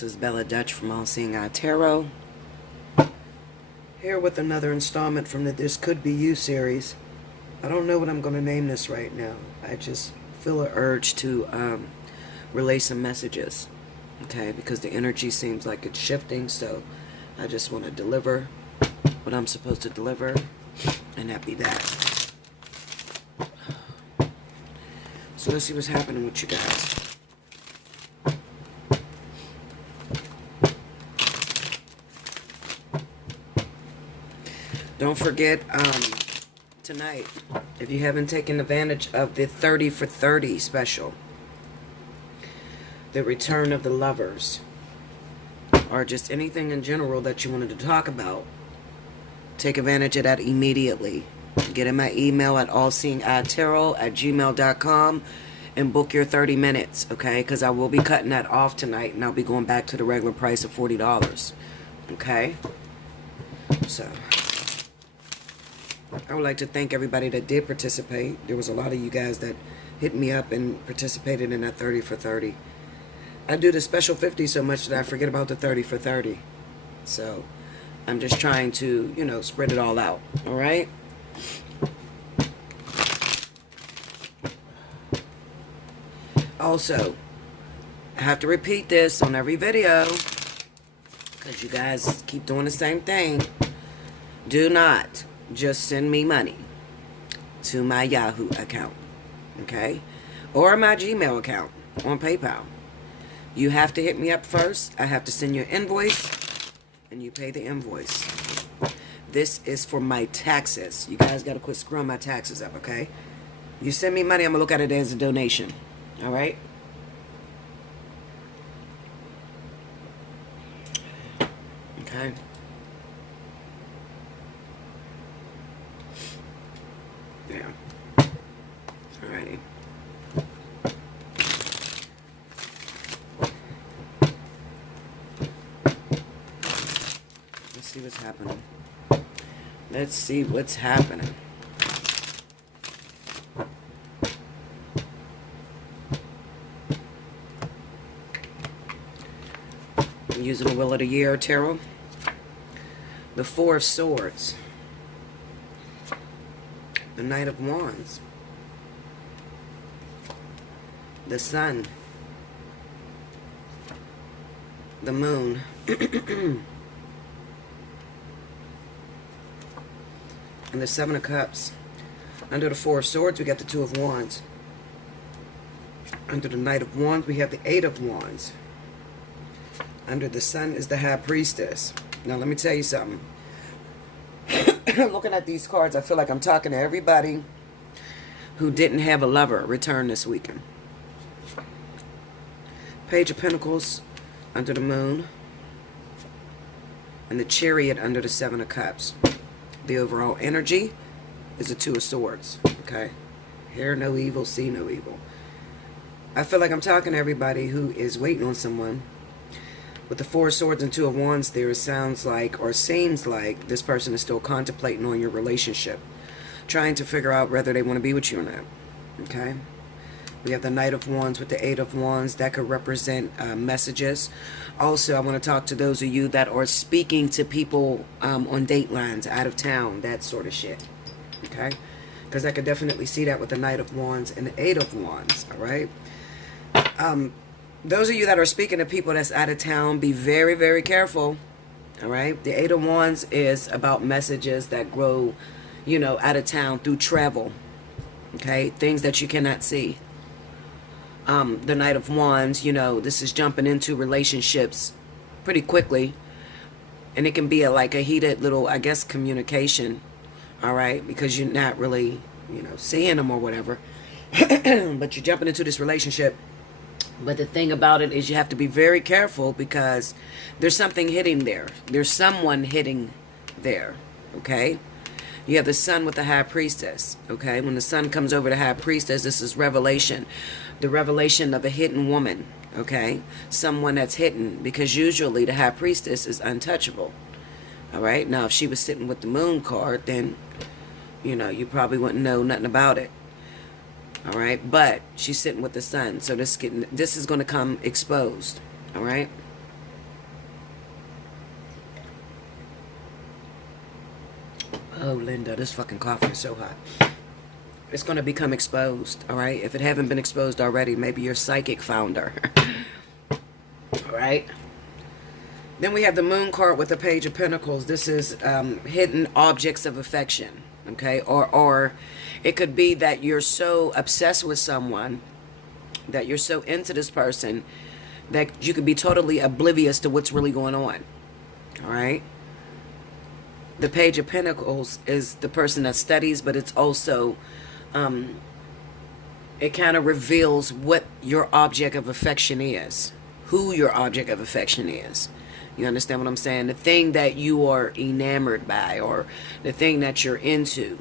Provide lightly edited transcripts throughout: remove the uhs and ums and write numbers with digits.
This is Bella Dutch from Allseeingeyetarot. Here with another installment from the This Could Be You series. I don't know what I'm going to name this right now. I just feel an urge to relay some messages. Okay, because the energy seems like it's shifting, so I just want to deliver what I'm supposed to deliver, and that be that. So let's see what's happening with you guys. Don't forget, tonight, if you haven't taken advantage of the 30 for 30 special, the return of the lovers, or just anything in general that you wanted to talk about, take advantage of that immediately. Get in my email at allseeingeyetarot@gmail.com and book your 30 minutes, okay? Because I will be cutting that off tonight, and I'll be going back to the regular price of $40, okay? So I would like to thank everybody that did participate. There was a lot of you guys that hit me up and participated in that 30 for 30. I do the special 50 so much that I forget about the 30 for 30. So I'm just trying to, you know, spread it all out. All right? Also, I have to repeat this on every video because you guys keep doing the same thing. Do not just send me money to my Yahoo account, okay? Or my Gmail account on PayPal. You have to hit me up first. I have to send you an invoice, and you pay the invoice. This is for my taxes. You guys got to quit screwing my taxes up, okay? You send me money, I'm going to look at it as a donation, all right? Okay. Yeah. Alrighty. Let's see what's happening. Let's see what's happening. I'm using the Wheel of the Year Tarot. The Four of Swords. The Knight of Wands, the Sun, the Moon, and the Seven of Cups. Under the Four of Swords, we got the Two of Wands. Under the Knight of Wands, we have the Eight of Wands. Under the Sun is the High Priestess. Now, let me tell you something. Looking at these cards, I feel like I'm talking to everybody who didn't have a lover return this weekend. Page of Pentacles under the Moon, and the Chariot under the Seven of Cups. The overall energy is the Two of Swords, okay? Hear no evil, see no evil. I feel like I'm talking to everybody who is waiting on someone. With the Four of Swords and Two of Wands there, it sounds like, or seems like, this person is still contemplating on your relationship. Trying to figure out whether they want to be with you or not. Okay? We have the Knight of Wands with the Eight of Wands. That could represent messages. Also, I want to talk to those of you that are speaking to people on date lines, out of town, that sort of shit. Okay? Because I could definitely see that with the Knight of Wands and the Eight of Wands. Alright? Those of you that are speaking to people that's out of town, be very, very careful. All right? The Eight of Wands is about messages that grow, you know, out of town through travel. Okay? Things that you cannot see. The Knight of Wands, you know, this is jumping into relationships pretty quickly. And it can be like a heated little, I guess, communication. All right? Because you're not really, you know, seeing them or whatever. But you're jumping into this relationship. But the thing about it is you have to be very careful because there's something hitting there. There's someone hitting there, okay? You have the Sun with the High Priestess, okay? When the Sun comes over the High Priestess, this is revelation. The revelation of a hidden woman, okay? Someone that's hidden, because usually the High Priestess is untouchable, all right? Now, if she was sitting with the Moon card, then, you know, you probably wouldn't know nothing about it. All right, but she's sitting with the Sun, so this is going to come exposed. All right, Oh, Linda, this fucking coffee is so hot. It's going to become exposed, all right? If it haven't been exposed already, maybe your psychic founder. All right? Then we have the Moon card with the Page of Pentacles. This is hidden objects of affection, okay? Or it could be that you're so obsessed with someone, that you're so into this person, that you could be totally oblivious to what's really going on, all right? The Page of Pentacles is the person that studies, but it's also, it kind of reveals what your object of affection is, who your object of affection is. You understand what I'm saying? The thing that you are enamored by, or the thing that you're into,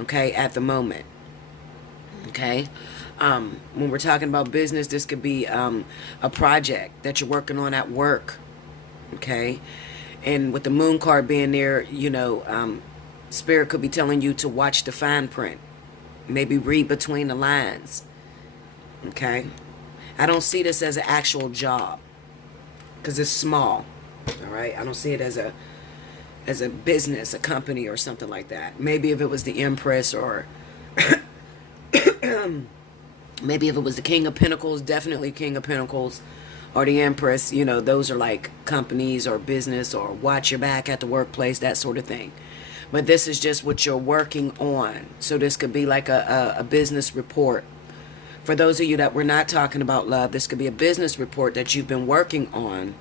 okay, at the moment, okay? When we're talking about business, this could be a project that you're working on at work, okay? And with the Moon card being there, you know, Spirit could be telling you to watch the fine print. Maybe read between the lines, okay? I don't see this as an actual job because it's small, all right? I don't see it as a business, a company or something like that. Maybe if it was the Empress, or maybe if it was the King of Pentacles, definitely King of Pentacles, or the Empress, you know, those are like companies or business, or watch your back at the workplace, that sort of thing. But this is just what you're working on. So this could be like a business report. For those of you that we're not talking about love, this could be a business report that you've been working on.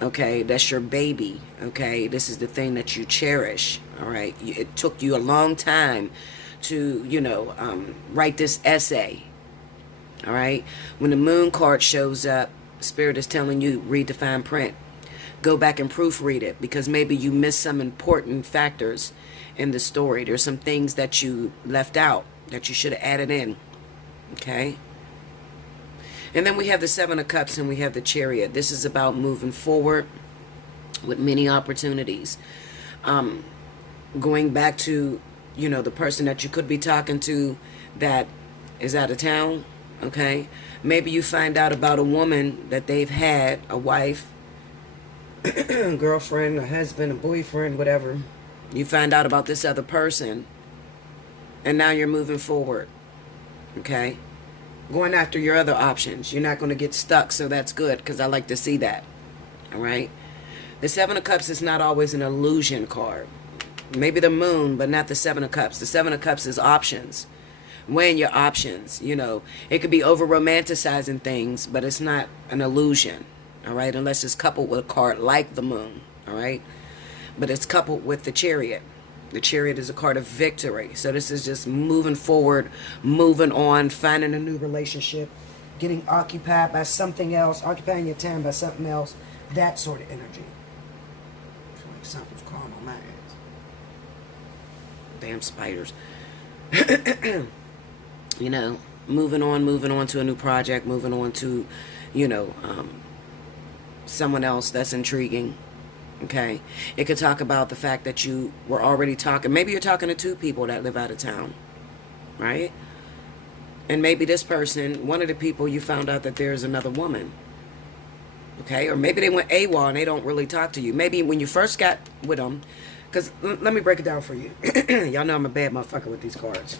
Okay, that's your baby. Okay, this is the thing that you cherish. All right, it took you a long time to, you know, write this essay. All right, when the Moon card shows up, Spirit is telling you, read the fine print. Go back and proofread it, because maybe you missed some important factors in the story. There's some things that you left out that you should have added in. Okay. And then we have the Seven of Cups and we have the Chariot. This is about moving forward with many opportunities. Going back to, you know, the person that you could be talking to that is out of town. Okay. Maybe you find out about a woman that they've had, a wife, girlfriend, a husband, a boyfriend, whatever. You find out about this other person, and now you're moving forward. Okay, going after your other options. You're not going to get stuck, so that's good, because I like to see that. All right, the Seven of Cups is not always an illusion card. Maybe the Moon, but not the Seven of Cups. The Seven of Cups is options. Weighing your options. You know, it could be over romanticizing things, but it's not an illusion. All right, unless it's coupled with a card like the Moon. All right, but it's coupled with the Chariot. The Chariot is a card of victory. So this is just moving forward, moving on, finding a new relationship, getting occupied by something else, occupying your time by something else, that sort of energy. I feel like something's crawling on my ass. Damn spiders. You know, moving on to a new project, moving on to, you know, someone else that's intriguing. Okay, it could talk about the fact that you were already talking. Maybe you're talking to two people that live out of town, right? And maybe this person, one of the people, you found out that there's another woman. Okay, or maybe they went AWOL and they don't really talk to you. Maybe when you first got with them, because let me break it down for you. Y'all know I'm a bad motherfucker with these cards.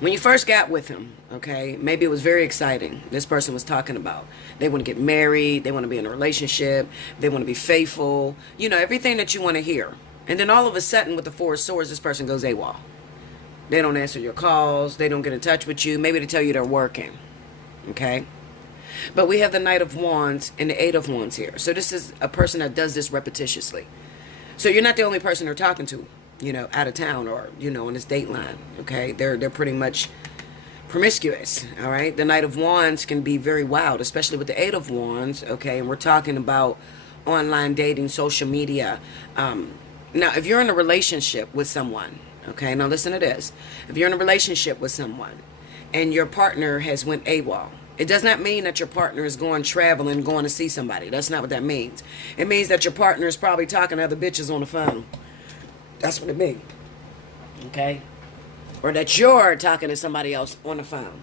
When you first got with him, okay, maybe it was very exciting. This person was talking about they want to get married, they want to be in a relationship, they want to be faithful, you know, everything that you want to hear. And then all of a sudden with the Four of Swords, this person goes AWOL. They don't answer your calls, they don't get in touch with you, maybe they tell you they're working, okay? But we have the Knight of Wands and the Eight of Wands here. So this is a person that does this repetitiously. So you're not the only person they're talking to, you know, out of town or, you know, on this date line, okay? They're pretty much promiscuous, all right? The Knight of Wands can be very wild, especially with the Eight of Wands, okay? And we're talking about online dating, social media. Now, if you're in a relationship with someone, okay, now listen to this. If you're in a relationship with someone and your partner has went AWOL, it does not mean that your partner is going traveling, going to see somebody. That's not what that means. It means that your partner is probably talking to other bitches on the phone. That's what it means. Okay? Or that you're talking to somebody else on the phone.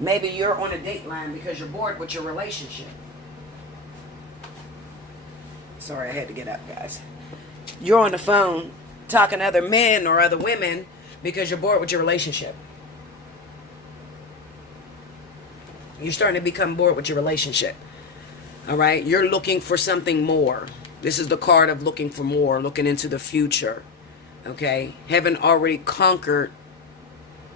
Maybe you're on a date line because you're bored with your relationship. Sorry, I had to get up, guys. You're on the phone talking to other men or other women because you're bored with your relationship. You're starting to become bored with your relationship. All right? You're looking for something more. This is the card of looking for more, looking into the future. Okay? Having already conquered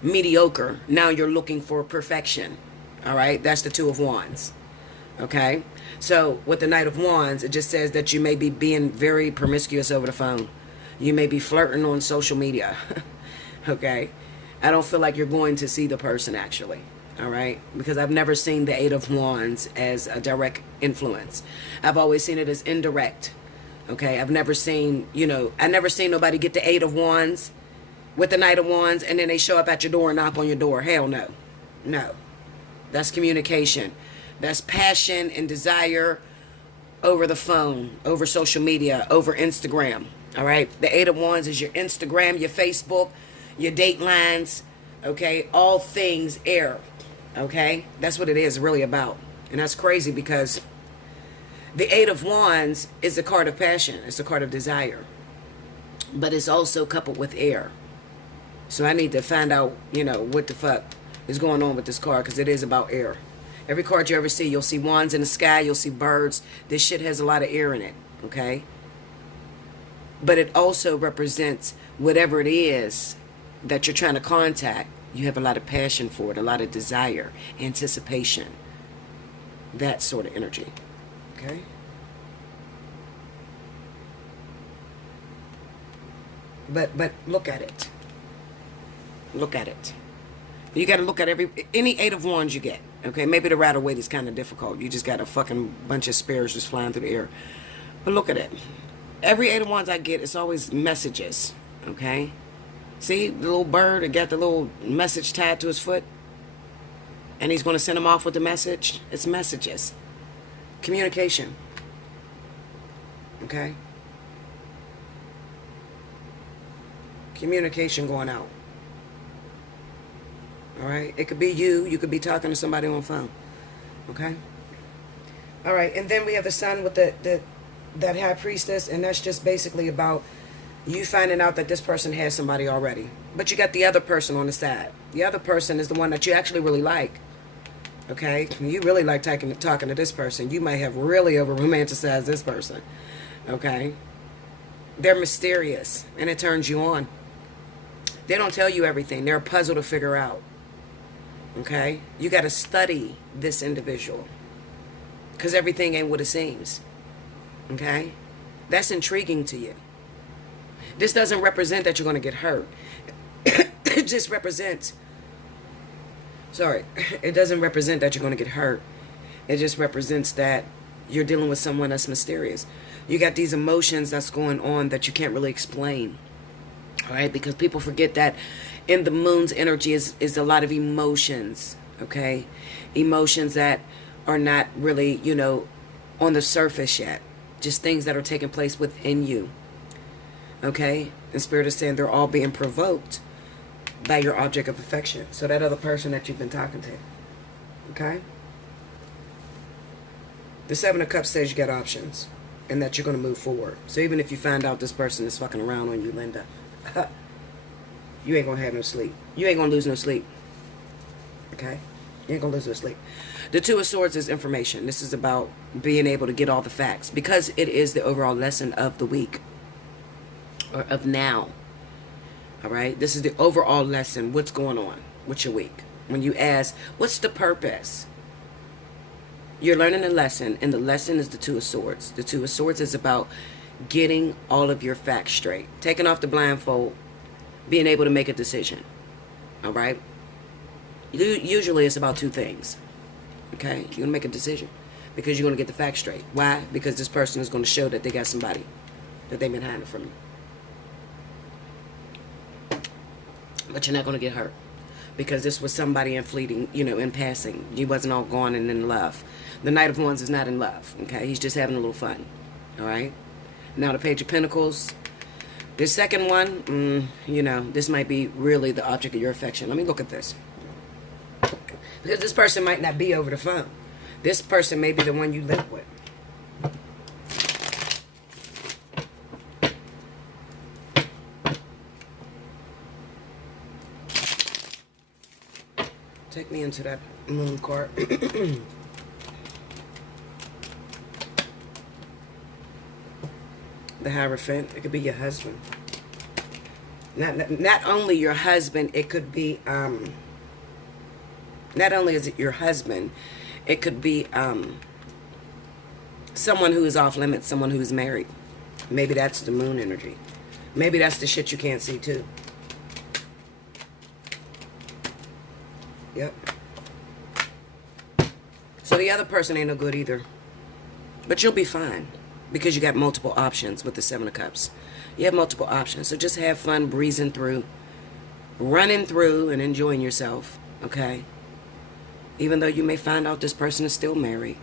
mediocre, now you're looking for perfection. All right? That's the Two of Wands. Okay? So with the Knight of Wands, it just says that you may be being very promiscuous over the phone. You may be flirting on social media. Okay? I don't feel like you're going to see the person actually. All right? Because I've never seen the Eight of Wands as a direct influence. I've always seen it as indirect. Okay? I've never seen, I never seen nobody get the Eight of Wands with the Knight of Wands and then they show up at your door and knock on your door. Hell no. No. That's communication. That's passion and desire over the phone, over social media, over Instagram. All right? The Eight of Wands is your Instagram, your Facebook, your date lines. Okay? All things air. Okay? That's what it is really about. And that's crazy because the Eight of Wands is a card of passion. It's a card of desire. But it's also coupled with air. So I need to find out, what the fuck is going on with this card because it is about air. Every card you ever see, you'll see wands in the sky, you'll see birds. This shit has a lot of air in it, okay? But it also represents whatever it is that you're trying to contact. You have a lot of passion for it, a lot of desire, anticipation. That sort of energy, okay? But look at it. Look at it. You got to look at any Eight of Wands you get. Okay, maybe the Rider Waite is kind of difficult. You just got a fucking bunch of spears just flying through the air. But look at it. Every Eight of Wands I get, it's always messages. Okay? See the little bird that got the little message tied to his foot? And he's going to send him off with the message? It's messages. Communication. Okay? Communication going out. All right? It could be you. You could be talking to somebody on the phone. Okay? All right. And then we have the Sun with that High Priestess. And that's just basically about you finding out that this person has somebody already. But you got the other person on the side. The other person is the one that you actually really like. Okay? You really like talking to this person. You might have really over-romanticized this person. Okay? They're mysterious. And it turns you on. They don't tell you everything. They're a puzzle to figure out. Okay? You got to study this individual. Because everything ain't what it seems. Okay? That's intriguing to you. This doesn't represent that you're going to get hurt. It just represents... Sorry. It doesn't represent that you're going to get hurt. It just represents that you're dealing with someone that's mysterious. You got these emotions that's going on that you can't really explain. All right? Because people forget that in the moon's energy is a lot of emotions. Okay? Emotions that are not really, on the surface yet. Just things that are taking place within you. Okay? And Spirit is saying they're all being provoked by your object of affection. So that other person that you've been talking to. Okay? The Seven of Cups says you got options. And that you're going to move forward. So even if you find out this person is fucking around on you, Linda, you ain't going to have no sleep. You ain't going to lose no sleep. Okay? You ain't going to lose no sleep. The Two of Swords is information. This is about being able to get all the facts. Because it is the overall lesson of the week. Or of now. Alright? This is the overall lesson. What's going on with your week? When you ask, what's the purpose? You're learning a lesson, and the lesson is the Two of Swords. The Two of Swords is about getting all of your facts straight. Taking off the blindfold, being able to make a decision. All right? Usually it's about two things. Okay? You're going to make a decision because you're going to get the facts straight. Why? Because this person is going to show that they got somebody that they've been hiding from you. But you're not going to get hurt. Because this was somebody in fleeting, in passing. You wasn't all gone and in love. The Knight of Wands is not in love, okay? He's just having a little fun, all right? Now the Page of Pentacles. This second one, this might be really the object of your affection. Let me look at this. Because this person might not be over the phone. This person may be the one you live with. Take me into that moon card. The Hierophant. It could be your husband. Not only your husband, it could be not only is it your husband, it could be someone who is off limits, someone who's married. Maybe that's the moon energy. Maybe that's the shit you can't see too. Yep. So the other person ain't no good either. But you'll be fine. Because you got multiple options with the Seven of Cups. You have multiple options. So just have fun breezing through. Running through and enjoying yourself. Okay? Even though you may find out this person is still married.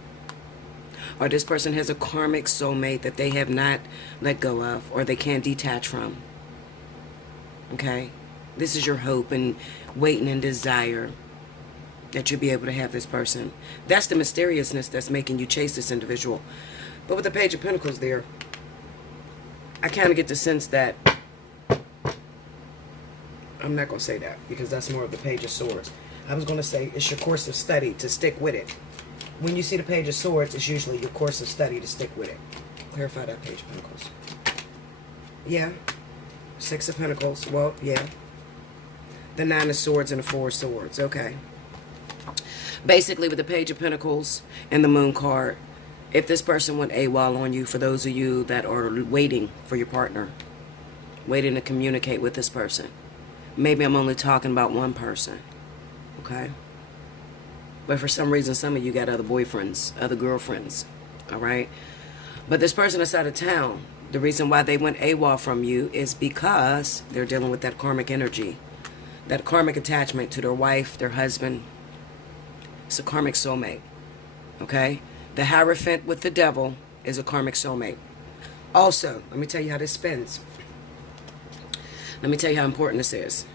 Or this person has a karmic soulmate that they have not let go of. Or they can't detach from. Okay? This is your hope and waiting and desire. That you'll be able to have this person. That's the mysteriousness that's making you chase this individual. But with the Page of Pentacles there, I kind of get the sense that, I'm not going to say that because that's more of the Page of Swords. I was going to say it's your course of study to stick with it. When you see the Page of Swords, it's usually your course of study to stick with it. Clarify that, Page of Pentacles. Yeah. Six of Pentacles. Well, yeah. The Nine of Swords and the Four of Swords. Okay. Basically, with the Page of Pentacles and the Moon card, if this person went AWOL on you, for those of you that are waiting for your partner, waiting to communicate with this person, maybe I'm only talking about one person, okay? But for some reason, some of you got other boyfriends, other girlfriends, all right? But this person is out of town. The reason why they went AWOL from you is because they're dealing with that karmic energy, that karmic attachment to their wife, their husband. It's a karmic soulmate, okay? The Hierophant with the Devil is a karmic soulmate. Also, let me tell you how this spins. Let me tell you how important this is.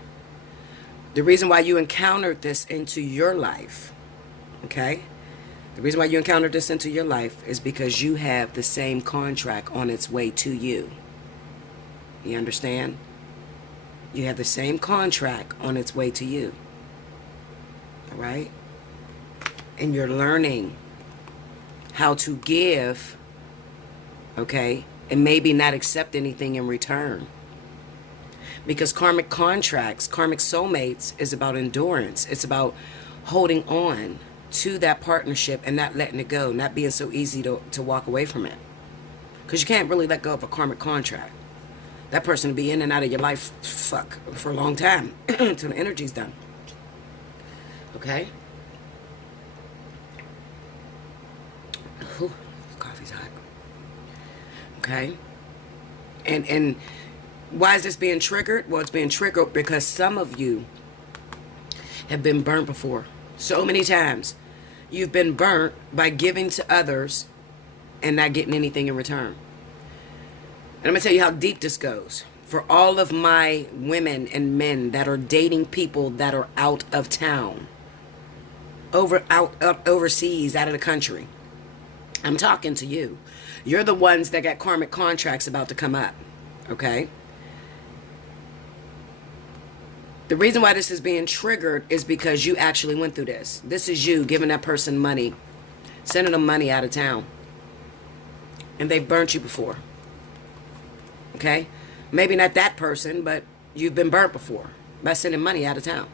The reason why you encountered this into your life, okay? The reason why you encountered this into your life is because you have the same contract on its way to you. You understand? You have the same contract on its way to you. All right? And you're learning how to give, okay, and maybe not accept anything in return. Because karmic contracts, karmic soulmates is about endurance. It's about holding on to that partnership and not letting it go, not being so easy to walk away from it. Because you can't really let go of a karmic contract. That person will be in and out of your life, for a long time, until the energy's done. Okay? Whew, coffee's hot. Okay? And why is this being triggered? Well, it's being triggered because some of you have been burnt before. So many times. You've been burnt by giving to others and not getting anything in return. And I'm going to tell you how deep this goes. For all of my women and men that are dating people that are out of town, overseas, out of the country, I'm talking to you. You're the ones that got karmic contracts about to come up. Okay? The reason why this is being triggered is because you actually went through this. This is you giving that person money, sending them money out of town. And they've burnt you before. Okay? Maybe not that person, but you've been burnt before by sending money out of town.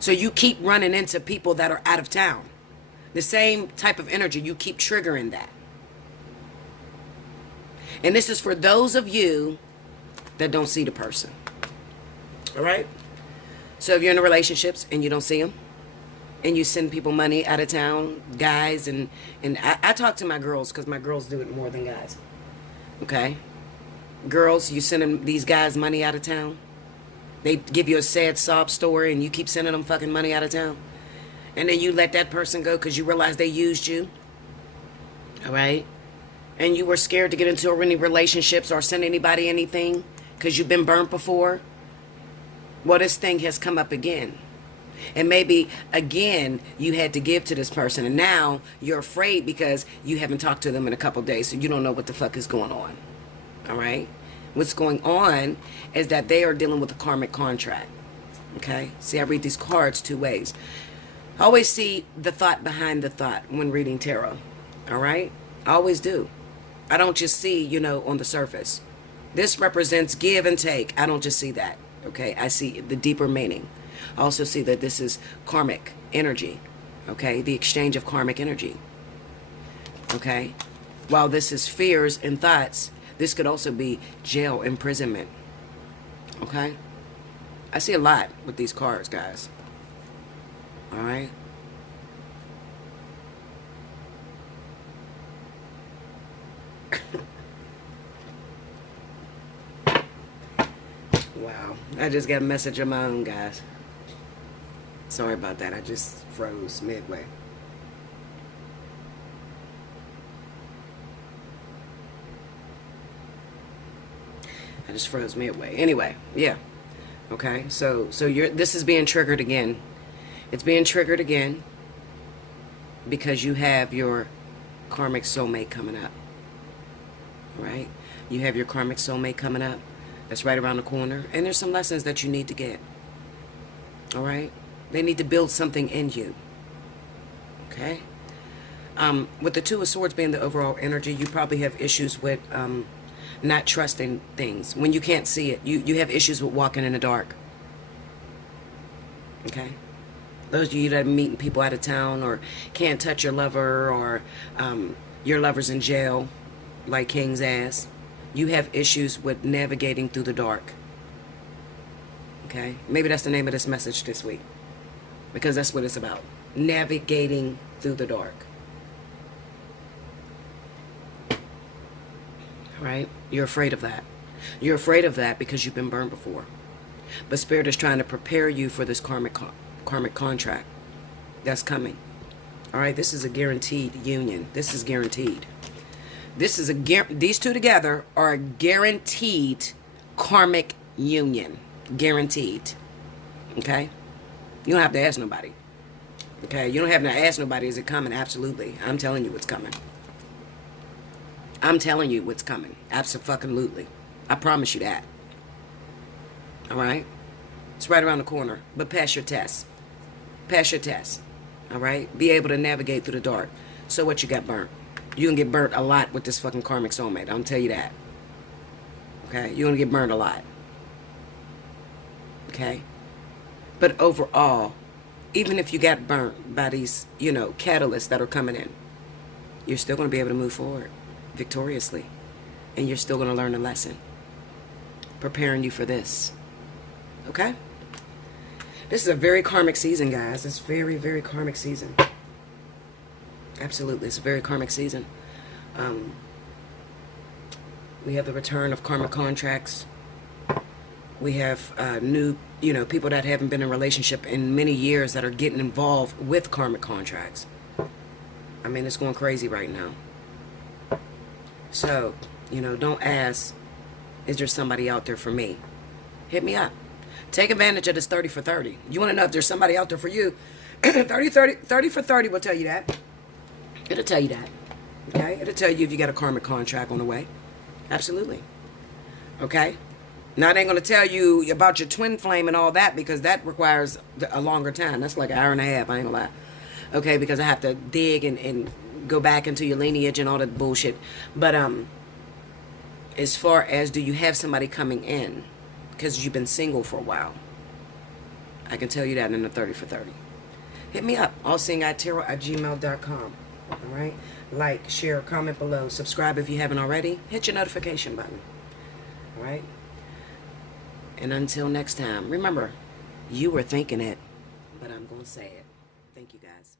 So you keep running into people that are out of town. The same type of energy, you keep triggering that. And this is for those of you that don't see the person. All right? So if you're in a relationships and you don't see them, and you send people money out of town, guys, and I talk to my girls because my girls do it more than guys. Okay? Girls, you sending these guys money out of town. They give you a sad sob story and you keep sending them fucking money out of town. And then you let that person go because you realize they used you. All right? And you were scared to get into any relationships or send anybody anything because you've been burnt before. Well, this thing has come up again. And maybe, again, you had to give to this person. And now you're afraid because you haven't talked to them in a couple days. So you don't know what the fuck is going on. All right? What's going on is that they are dealing with a karmic contract. Okay? See, I read these cards two ways. Always see the thought behind the thought when reading tarot. All right? I always do. I don't just see, on the surface. This represents give and take. I don't just see that. Okay? I see the deeper meaning. I also see that this is karmic energy. Okay? The exchange of karmic energy. Okay? While this is fears and thoughts, this could also be jail, imprisonment. Okay? I see a lot with these cards, guys. All right? Wow. I just got a message of my own, guys. Sorry about that. I just froze midway. I just froze midway. Anyway, yeah. Okay, so this is being triggered again. It's being triggered again because you have your karmic soulmate coming up. All right? You have your karmic soulmate coming up. That's right around the corner. And there's some lessons that you need to get. All right? They need to build something in you. Okay? With the Two of Swords being the overall energy, you probably have issues with not trusting things. When you can't see it, you have issues with walking in the dark. Okay? Those of you that are meeting people out of town or can't touch your lover or your lover's in jail like King's ass, you have issues with navigating through the dark. Okay? Maybe that's the name of this message this week. Because that's what it's about. Navigating through the dark. Right? You're afraid of that. You're afraid of that because you've been burned before. But Spirit is trying to prepare you for this karmic contract that's coming. All right? This is a guaranteed union. This is guaranteed. This is these two together are a guaranteed karmic union. Guaranteed. Okay? You don't have to ask nobody. Okay? You don't have to ask nobody, is it coming? Absolutely. I'm telling you what's coming. I'm telling you what's coming. Absolutely. I promise you that. All right? It's right around the corner. But pass your test. Pass your test. All right? Be able to navigate through the dark. So what, you got burnt? You can get burnt a lot with this fucking karmic soulmate. I'm tell you that. Okay? You're going to get burnt a lot. Okay? But overall, even if you got burnt by these, catalysts that are coming in, you're still going to be able to move forward victoriously. And you're still going to learn a lesson. Preparing you for this. Okay? This is a very karmic season, guys. It's very, very karmic season. Absolutely. It's a very karmic season. We have the return of karmic contracts. We have new, people that haven't been in a relationship in many years that are getting involved with karmic contracts. I mean, it's going crazy right now. So, don't ask, is there somebody out there for me? Hit me up. Take advantage of this 30 for 30. You want to know if there's somebody out there for you? 30 for 30 will tell you that. It'll tell you that. Okay? It'll tell you if you got a karmic contract on the way. Absolutely. Okay? Now, it ain't going to tell you about your twin flame and all that because that requires a longer time. That's like an hour and a half. I ain't going to lie. Okay? Because I have to dig and go back into your lineage and all that bullshit. But as far as do you have somebody coming in because you've been single for a while, I can tell you that in the 30 for 30. Hit me up. Allseeingeyetarot@gmail.com. All right? Like, share, comment below. Subscribe if you haven't already. Hit your notification button. All right? And until next time, remember, you were thinking it, but I'm going to say it. Thank you, guys.